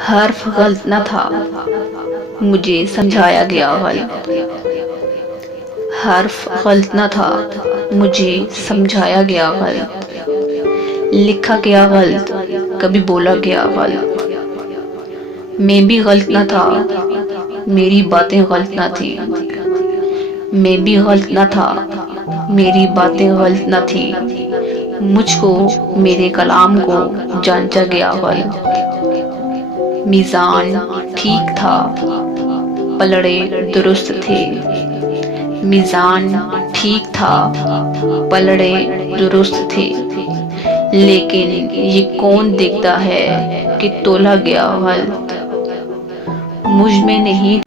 हर्फ गलत न था, मुझे समझाया गया गलत। हर्फ गलत न था, मुझे समझाया गया गलत। लिखा गया गलत, कभी बोला गया गलत। मैं भी गलत न था, मेरी बातें गलत न थी। मैं भी गलत न था, मेरी बातें गलत न थी। मुझको मेरे कलाम को जांचा गया गलत। मीज़ान ठीक था, पलड़े दुरुस्त थे। मीज़ान ठीक था, पलड़े दुरुस्त थे। लेकिन ये कौन देखता है कि तोला गया गलत। मुझ में नहीं